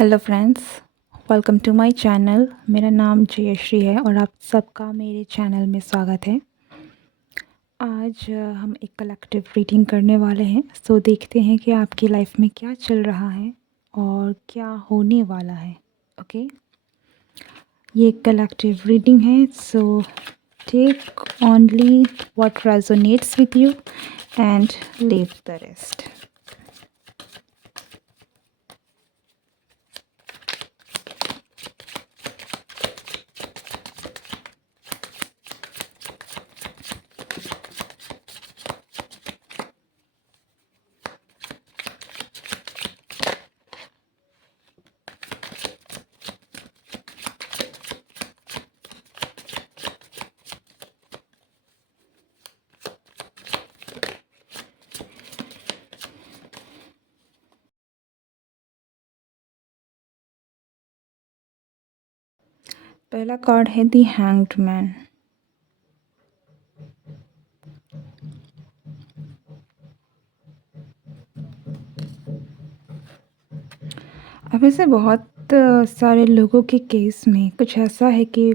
Hello friends, welcome to my channel. मेरा नाम जयश्री है और आप सबका मेरे चैनल में स्वागत है। आज हम एक कलेक्टिव रीडिंग करने वाले हैं। सो देखते हैं कि आपकी लाइफ में क्या चल रहा है और क्या होने वाला है। ओके, ये एक कलेक्टिव रीडिंग है। So take only what resonates with you and leave the rest. पहला कार्ड है द हैंग्ड मैन। अब ऐसे बहुत सारे लोगों के केस में कुछ ऐसा है कि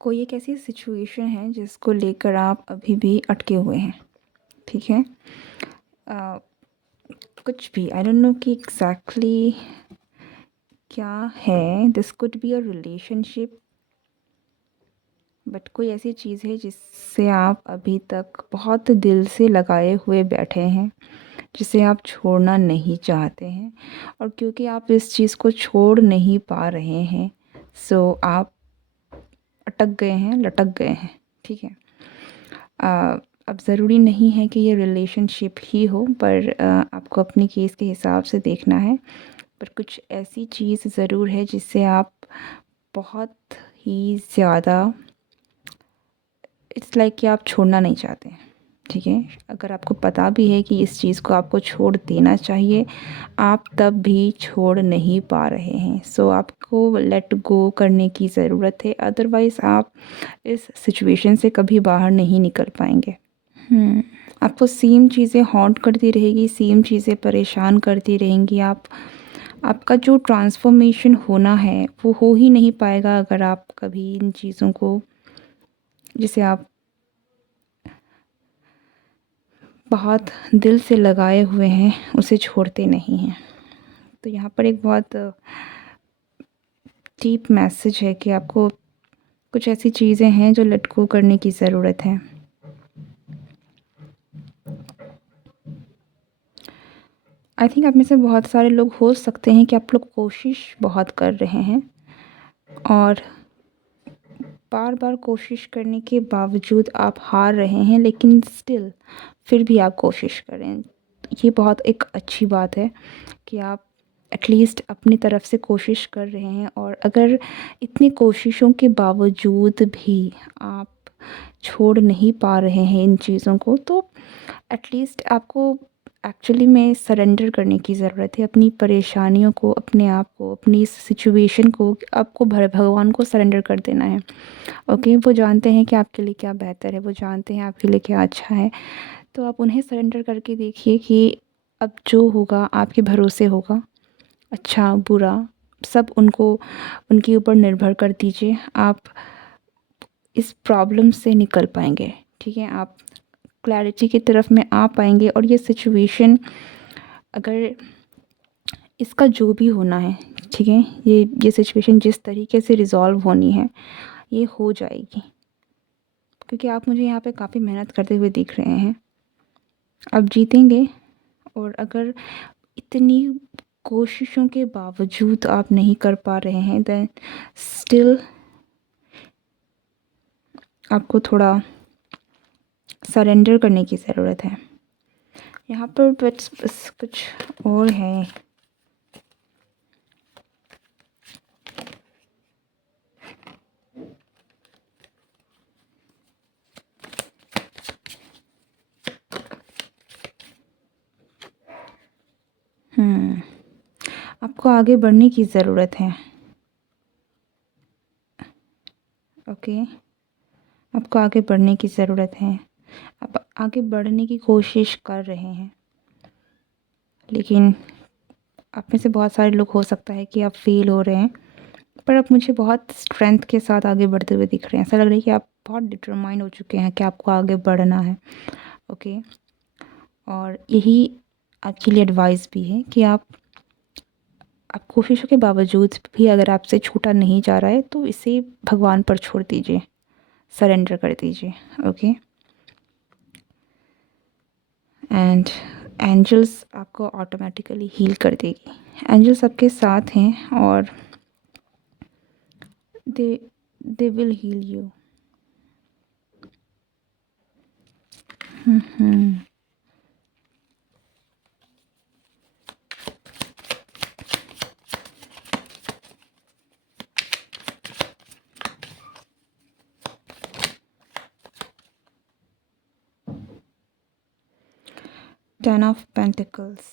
कोई एक ऐसी सिचुएशन है जिसको लेकर आप अभी भी अटके हुए हैं। ठीक है, कुछ भी आई डोंट नो कि एग्जैक्टली क्या है। This could be a relationship, but कोई ऐसी चीज़ है जिससे आप अभी तक बहुत दिल से लगाए हुए बैठे हैं, जिसे आप छोड़ना नहीं चाहते हैं। और क्योंकि आप इस चीज़ को छोड़ नहीं पा रहे हैं, सो आप अटक गए हैं, लटक गए हैं। ठीक है, अब ज़रूरी नहीं है कि ये रिलेशनशिप ही हो, पर आपको अपने केस के हिसाब से देखना है। पर कुछ ऐसी चीज़ ज़रूर है जिससे आप बहुत ही ज़्यादा, इट्स लाइक कि आप छोड़ना नहीं चाहते। ठीक है, अगर आपको पता भी है कि इस चीज़ को आपको छोड़ देना चाहिए, आप तब भी छोड़ नहीं पा रहे हैं। सो आपको लेट गो करने की ज़रूरत है, अदरवाइज़ आप इस सिचुएशन से कभी बाहर नहीं निकल पाएंगे। आपको सेम चीज़ें हॉन्ट करती रहेगी, सेम चीज़ें परेशान करती रहेंगी। आपका जो ट्रांसफॉर्मेशन होना है वो हो ही नहीं पाएगा अगर आप कभी इन चीज़ों को, जिसे आप बहुत दिल से लगाए हुए हैं, उसे छोड़ते नहीं हैं। तो यहाँ पर एक बहुत डीप मैसेज है कि आपको कुछ ऐसी चीज़ें हैं जो लेट गो करने की ज़रूरत है। आई थिंक आप में से बहुत सारे लोग हो सकते हैं कि आप लोग कोशिश बहुत कर रहे हैं और बार बार कोशिश करने के बावजूद आप हार रहे हैं, लेकिन स्टिल फिर भी आप कोशिश करें। ये बहुत एक अच्छी बात है कि आप एटलीस्ट अपनी तरफ से कोशिश कर रहे हैं। और अगर इतनी कोशिशों के बावजूद भी आप छोड़ नहीं पा रहे हैं इन चीज़ों को, तो एटलीस्ट आपको एक्चुअली में सरेंडर करने की ज़रूरत है। अपनी परेशानियों को, अपने आप को, अपनी इस सिचुएशन को आपको भगवान को सरेंडर कर देना है। ओके, वो जानते हैं कि आपके लिए क्या बेहतर है, वो जानते हैं आपके लिए क्या अच्छा है। तो आप उन्हें सरेंडर करके देखिए कि अब जो होगा आपके भरोसे होगा। अच्छा बुरा सब उनको, उनके ऊपर निर्भर कर दीजिए। आप इस प्रॉब्लम से निकल पाएंगे। ठीक है, आप क्लैरिटी की तरफ में आ पाएंगे। और ये सिचुएशन, अगर इसका जो भी होना है, ठीक है, ये सिचुएशन जिस तरीके से रिज़ॉल्व होनी है, ये हो जाएगी। क्योंकि आप मुझे यहाँ पे काफ़ी मेहनत करते हुए दिख रहे हैं। आप जीतेंगे। और अगर इतनी कोशिशों के बावजूद आप नहीं कर पा रहे हैं, देन स्टिल आपको थोड़ा सरेंडर करने की ज़रूरत है। यहाँ पर बस कुछ और है। आपको आगे बढ़ने की ज़रूरत है। ओके, आपको आगे बढ़ने की ज़रूरत है। आप आगे बढ़ने की कोशिश कर रहे हैं, लेकिन आप में से बहुत सारे लोग हो सकता है कि आप फ़ेल हो रहे हैं, पर आप मुझे बहुत स्ट्रेंथ के साथ आगे बढ़ते हुए दिख रहे हैं। ऐसा लग रहा है कि आप बहुत डिटरमाइंड हो चुके हैं कि आपको आगे बढ़ना है। ओके, और यही आपके लिए एडवाइस भी है कि आप कोशिशों के बावजूद भी अगर आपसे छूटा नहीं जा रहा है तो इसे भगवान पर छोड़ दीजिए, सरेंडर कर दीजिए। ओके, एंड एंजल्स आपको ऑटोमेटिकली हील कर देगी। एंजल्स आपके साथ हैं और they they will heal you. 10 of Pentacles.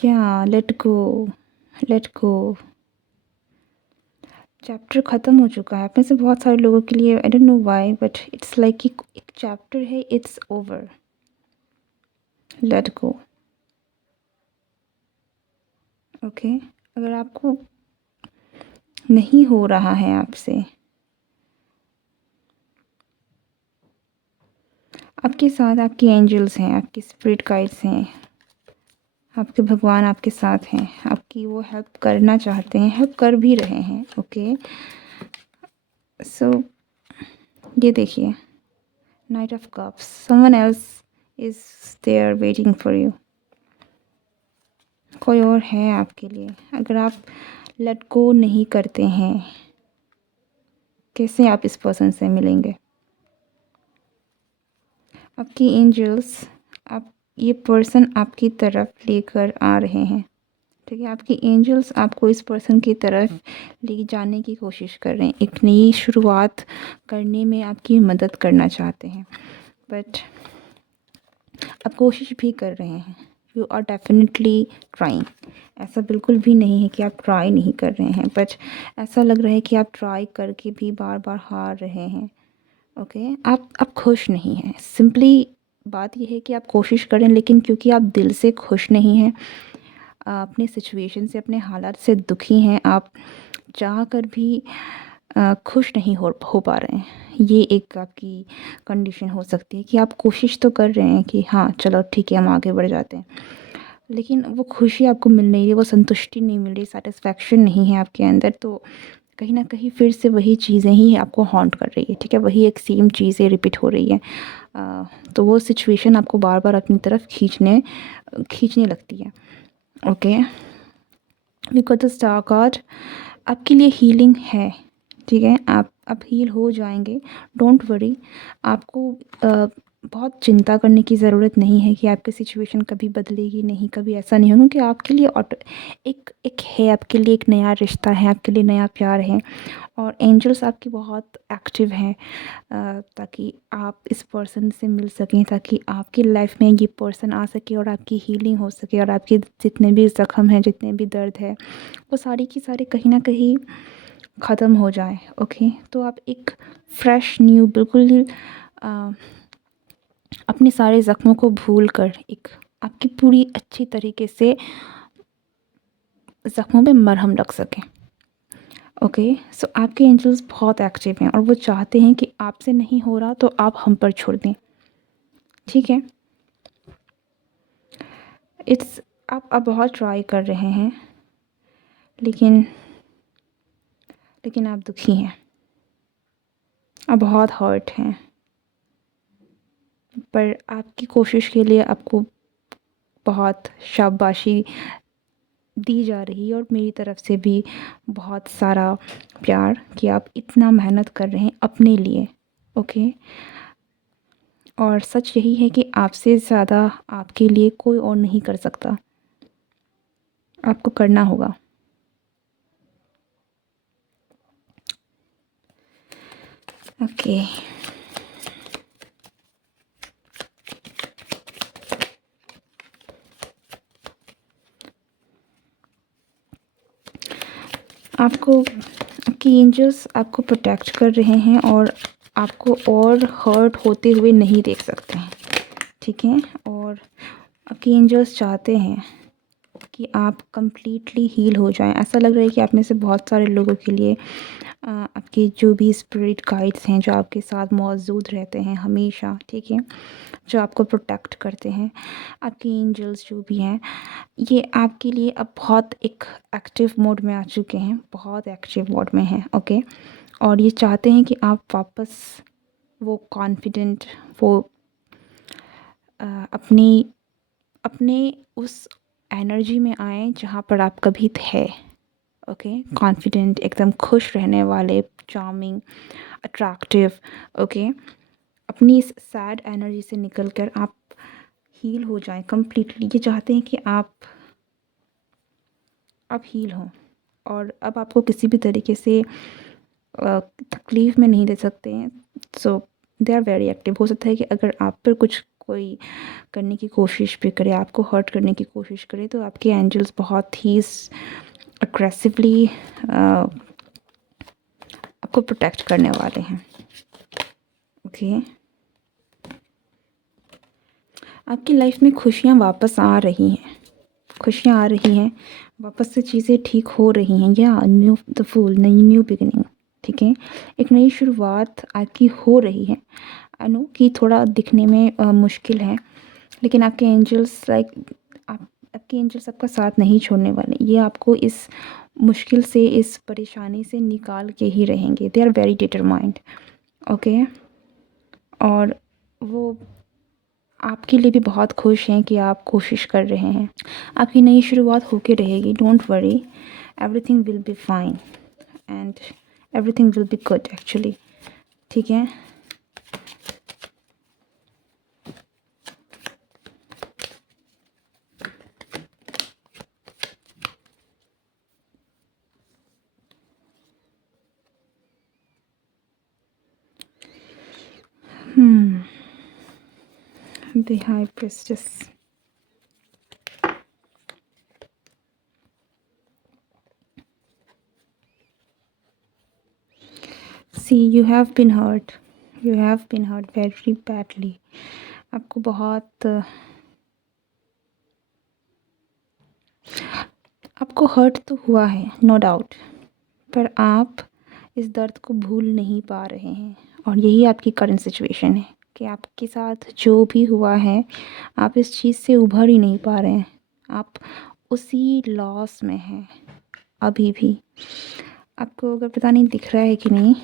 Yeah, let go, let go. Chapter ख़त्म हो चुका है। आप में से बहुत सारे लोगों के लिए, I don't know why, but it's like कि एक चैप्टर है, it's over, let go. Okay, अगर आपको नहीं हो रहा है आपसे, आपके साथ आपकी एंजल्स हैं, आपके स्पिरिट गाइड्स हैं, आपके भगवान आपके साथ हैं, आपकी वो हेल्प करना चाहते हैं, हेल्प कर भी रहे हैं। ओके, सो ये देखिए, knight of cups, someone else is there waiting for you. कोई और है आपके लिए। अगर आप लेट गो नहीं करते हैं, कैसे आप इस पर्सन से मिलेंगे? आपकी एंजल्स, आप ये पर्सन आपकी तरफ लेकर आ रहे हैं। ठीक है, आपकी एंजल्स आपको इस पर्सन की तरफ ले जाने की कोशिश कर रहे हैं, एक नई शुरुआत करने में आपकी मदद करना चाहते हैं, बट आप कोशिश भी कर रहे हैं। You are definitely trying. ऐसा बिल्कुल भी नहीं है कि आप ट्राई नहीं कर रहे हैं, बट ऐसा लग रहा है कि आप ट्राई करके भी बार बार हार रहे हैं। ओके, आप खुश नहीं हैं। सिंपली बात यह है कि आप कोशिश करें, लेकिन क्योंकि आप दिल से खुश नहीं हैं, अपने सिचुएशन से, अपने हालात से दुखी हैं, आप चाह कर भी खुश नहीं हो पा रहे हैं। ये एक आपकी कंडीशन हो सकती है कि आप कोशिश तो कर रहे हैं कि हाँ चलो ठीक है, हम आगे बढ़ जाते हैं, लेकिन वो खुशी आपको मिल नहीं रही, वो संतुष्टि नहीं मिल रही, सेटिस्फेक्शन नहीं है आपके अंदर। तो कहीं ना कहीं फिर से वही चीज़ें ही आपको हॉन्ट कर रही है। ठीक है, वही एक सेम चीज़ें रिपीट हो रही है। तो वो सिचुएशन आपको बार बार अपनी तरफ खींचने लगती है। Okay, because the star card आपके लिए हीलिंग है। ठीक है, आप हील हो जाएंगे, डोंट वरी। आपको बहुत चिंता करने की ज़रूरत नहीं है कि आपकी सिचुएशन कभी बदलेगी नहीं, कभी ऐसा नहीं होगा, क्योंकि आपके लिए ऑटो एक है, आपके लिए एक नया रिश्ता है, आपके लिए नया प्यार है, और एंजल्स आपकी बहुत एक्टिव हैं, ताकि आप इस पर्सन से मिल सकें, ताकि आपकी लाइफ में ये पर्सन आ सके और आपकी हीलिंग हो सके, और आपके जितने भी ज़ख्म हैं, जितने भी दर्द है, वो सारी की सारी कहीं ना कहीं ख़त्म हो जाए। ओके, तो आप एक फ्रेश न्यू, बिल्कुल अपने सारे ज़ख्मों को भूल कर एक आपकी पूरी अच्छी तरीके से ज़ख्मों पे मरहम लग सके। ओके, सो आपके एंजल्स बहुत एक्टिव हैं और वो चाहते हैं कि आपसे नहीं हो रहा तो आप हम पर छोड़ दें। ठीक है, इट्स आप बहुत ट्राई कर रहे हैं, लेकिन आप दुखी हैं, आप बहुत हर्ट हैं, पर आपकी कोशिश के लिए आपको बहुत शाबाशी दी जा रही है, और मेरी तरफ से भी बहुत सारा प्यार कि आप इतना मेहनत कर रहे हैं अपने लिए। ओके, और सच यही है कि आपसे ज़्यादा आपके लिए कोई और नहीं कर सकता, आपको करना होगा। ओके, आपको आपकी एंजल्स आपको प्रोटेक्ट कर रहे हैं और आपको और हर्ट होते हुए नहीं देख सकते हैं, ठीक है। और आपके एंजल्स चाहते हैं कि आप कंप्लीटली हील हो जाएं। ऐसा लग रहा है कि आप में से बहुत सारे लोगों के लिए आपके जो भी स्पिरिट गाइड्स हैं जो आपके साथ मौजूद रहते हैं हमेशा, ठीक है, जो आपको प्रोटेक्ट करते हैं, आपके एंजल्स जो भी हैं, ये आपके लिए अब बहुत एक एक्टिव मोड में आ चुके हैं, बहुत एक्टिव मोड में हैं, ओके। और ये चाहते हैं कि आप वापस वो कॉन्फिडेंट, वो अपनी अपने उस एनर्जी में आएँ जहाँ पर आप कभी थे, ओके। कॉन्फिडेंट, एकदम खुश रहने वाले, चार्मिंग, अट्रैक्टिव, ओके। अपनी इस सैड एनर्जी से निकलकर आप हील हो जाएं कंप्लीटली। ये चाहते हैं कि आप हील हों और अब आपको किसी भी तरीके से तकलीफ़ में नहीं दे सकते हैं। सो दे आर वेरी एक्टिव। हो सकता है कि अगर आप पर कुछ कोई करने की कोशिश भी करे, आपको हर्ट करने की कोशिश करे, तो आपके एंजल्स बहुत ही अग्रेसिवली आपको प्रोटेक्ट करने वाले हैं, ओके। आपकी लाइफ में खुशियाँ वापस आ रही हैं, खुशियाँ आ रही हैं, वापस से चीज़ें ठीक हो रही हैं, या न्यू द फूल, नई न्यू बिगिनिंग, ठीक है। एक नई शुरुआत आपकी हो रही है। आई नो कि थोड़ा दिखने में मुश्किल है, लेकिन आपके एंजल्स आपके एंजल्स आपका साथ नहीं छोड़ने वाले। ये आपको इस मुश्किल से, इस परेशानी से निकाल के ही रहेंगे। They are very determined, okay. और वो आपके लिए भी बहुत खुश हैं कि आप कोशिश कर रहे हैं। आपकी नई शुरुआत होके रहेगी, don't worry, everything will be fine and everything will be good actually, ठीक है। The High Priestess. See, you have been hurt. You have been hurt very badly. आपको बहुत आपको हर्ट तो हुआ है, नो डाउट, पर आप इस दर्द को भूल नहीं पा रहे हैं। और यही आपकी करंट सिचुएशन है कि आपके साथ जो भी हुआ है, आप इस चीज़ से उभर ही नहीं पा रहे हैं। आप उसी लॉस में हैं अभी भी। आपको अगर पता नहीं दिख रहा है कि नहीं,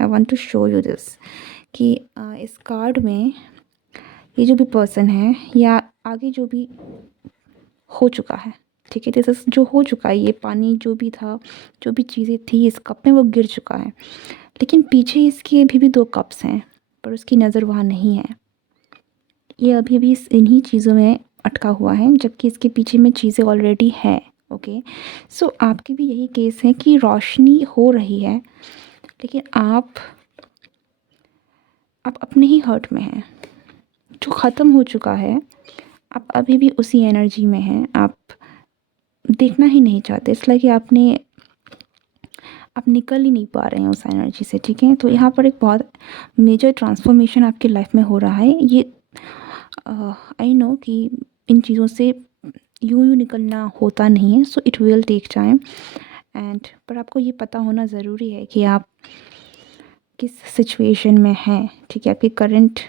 I want to show you this, कि इस कार्ड में ये जो भी पर्सन है या आगे जो भी हो चुका है, ठीक है, जैसे जो हो चुका है, ये पानी जो भी था, जो भी चीज़ें थी इस कप में, वो गिर चुका है। लेकिन पीछे इसके अभी भी 2 कप्स हैं, पर उसकी नज़र वहाँ नहीं है। ये अभी भी इन्हीं चीज़ों में अटका हुआ है, जबकि इसके पीछे में चीज़ें ऑलरेडी हैं, ओके। सो आपकी भी यही केस है कि रोशनी हो रही है, लेकिन आप अपने ही हर्ट में हैं। जो ख़त्म हो चुका है, आप अभी भी उसी एनर्जी में हैं। आप देखना ही नहीं चाहते, इसलिए कि आप निकल ही नहीं पा रहे हैं उस एनर्जी से, ठीक है। तो यहाँ पर एक बहुत मेजर ट्रांसफॉर्मेशन आपकी लाइफ में हो रहा है। ये आई नो कि इन चीज़ों से यूँ निकलना होता नहीं है, so it will take time and, पर आपको ये पता होना ज़रूरी है कि आप किस सिचुएशन में हैं, ठीक है। आपकी करंट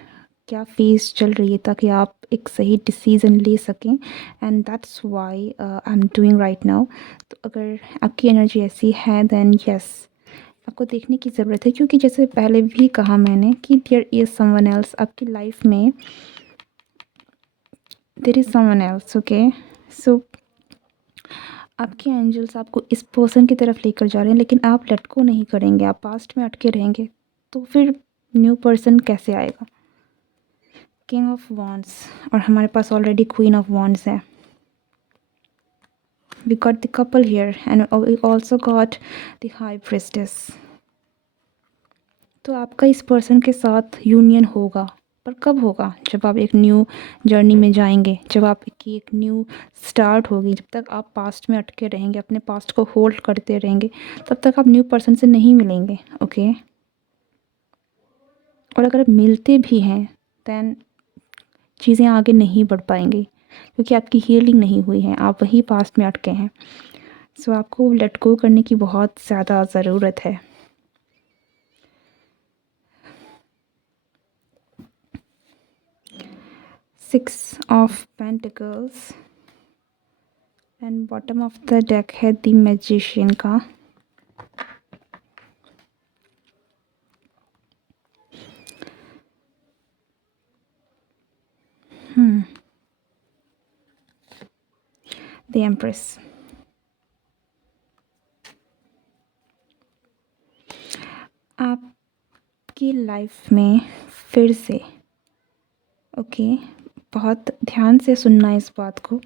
क्या फेज़ चल रही है, ताकि आप एक सही डिसीज़न ले सकें, and that's why I am doing right now. तो अगर आपकी एनर्जी ऐसी है, देन यस, आपको देखने की ज़रूरत है, क्योंकि जैसे पहले भी कहा मैंने कि देयर इज़ समवन एल्स आपकी लाइफ में, there is someone else, okay. So आपके एंजल्स आपको इस पर्सन की तरफ लेकर जा रहे हैं, लेकिन आप लेट गो नहीं करेंगे, आप पास्ट में अटके रहेंगे, तो फिर न्यू पर्सन कैसे आएगा। किंग ऑफ वॉन्ड्स, और हमारे पास ऑलरेडी क्वीन ऑफ वॉन्ड्स है। We got the couple here and we also got the high priestess. तो आपका इस पर्सन के साथ यूनियन होगा, पर कब होगा? जब आप एक न्यू जर्नी में जाएँगे, जब आपकी एक न्यू स्टार्ट होगी। जब तक आप पास्ट में अटके रहेंगे, अपने पास्ट को होल्ड करते रहेंगे, तब तक आप न्यू पर्सन से नहीं मिलेंगे, ओके? और अगर मिलते भी हैं, देन चीज़ें आगे नहीं बढ़ पाएँगी क्योंकि आपकी हीलिंग नहीं हुई है, आप वहीं पास्ट में अटके हैं। सो आपको लेट गो करने की बहुत ज़्यादा ज़रूरत है। Six of pentacles and bottom of the deck है द मैजिशियन का। The empress. आपकी लाइफ में फिर से, ओके, बहुत ध्यान से सुनना इस बात को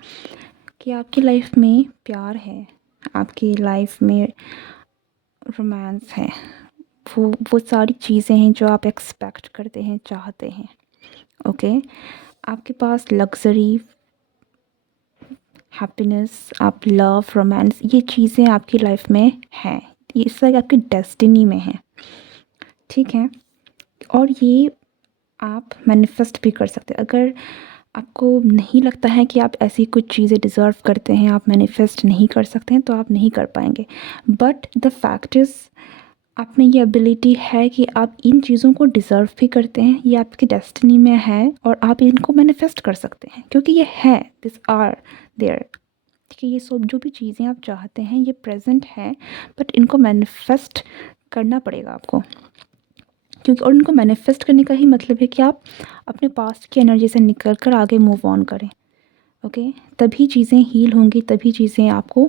कि आपकी लाइफ में प्यार है, आपकी लाइफ में रोमांस है, वो सारी चीज़ें हैं जो आप एक्सपेक्ट करते हैं, चाहते हैं, ओके? आपके पास लग्ज़री, हैप्पीनेस, आप लव, रोमांस, ये चीज़ें आपकी लाइफ में हैं। ये इस लाइक आपकी डेस्टिनी में है, ठीक है? और ये आप मैनिफेस्ट भी कर सकते हैं। अगर आपको नहीं लगता है कि आप ऐसी कुछ चीज़ें डिज़र्व करते हैं, आप मैनिफेस्ट नहीं कर सकते हैं, तो आप नहीं कर पाएंगे। बट द फैक्ट इज़, आप में ये एबिलिटी है कि आप इन चीज़ों को डिज़र्व भी करते हैं, ये आपकी डेस्टिनी में है और आप इनको मैनिफेस्ट कर सकते हैं क्योंकि ये है, दिस आर देयर, ठीक है? ये सब जो भी चीज़ें आप चाहते हैं ये प्रेजेंट है, बट इनको मैनिफेस्ट करना पड़ेगा आपको, क्योंकि और इनको मैनिफेस्ट करने का ही मतलब है कि आप अपने पास्ट की एनर्जी से निकल कर आगे मूव ऑन करें, ओके? तभी चीज़ें हील होंगी, तभी चीज़ें आपको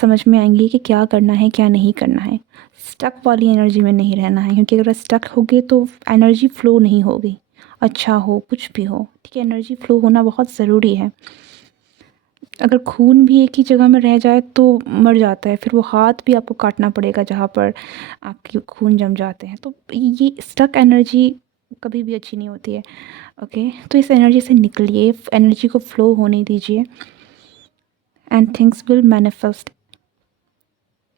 समझ में आएंगी कि क्या करना है, क्या नहीं करना है। स्टक वाली एनर्जी में नहीं रहना है, क्योंकि अगर स्टक होगे तो एनर्जी फ्लो नहीं होगी, अच्छा हो कुछ भी हो, ठीक है? एनर्जी फ्लो होना बहुत ज़रूरी है। अगर खून भी एक ही जगह में रह जाए तो मर जाता है, फिर वो हाथ भी आपको काटना पड़ेगा जहाँ पर आपकी खून जम जाते हैं। तो ये स्टक एनर्जी कभी भी अच्छी नहीं होती है, ओके? तो इस एनर्जी से निकलिए, एनर्जी को फ्लो होने दीजिए and things will manifest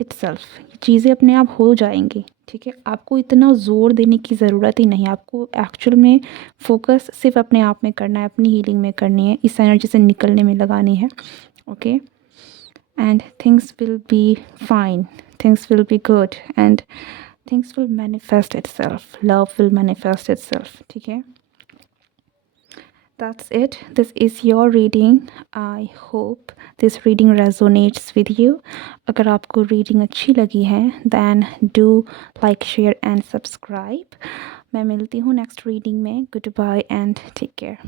itself. चीज़ें अपने आप हो जाएंगी, ठीक है? आपको इतना ज़ोर देने की ज़रूरत ही नहीं, आपको एक्चुअल में फोकस सिर्फ अपने आप में करना है, अपनी हीलिंग में करनी है, इस एनर्जी से निकलने में लगानी है, okay? And things will be fine, things will be good, and things will manifest itself, love will manifest itself, ठीक है? That's it, this is your reading. I hope this reading resonates with you. अगर आपको reading अच्छी लगी है then do like, share and subscribe. मैं मिलती हूँ next reading में. Goodbye and take care.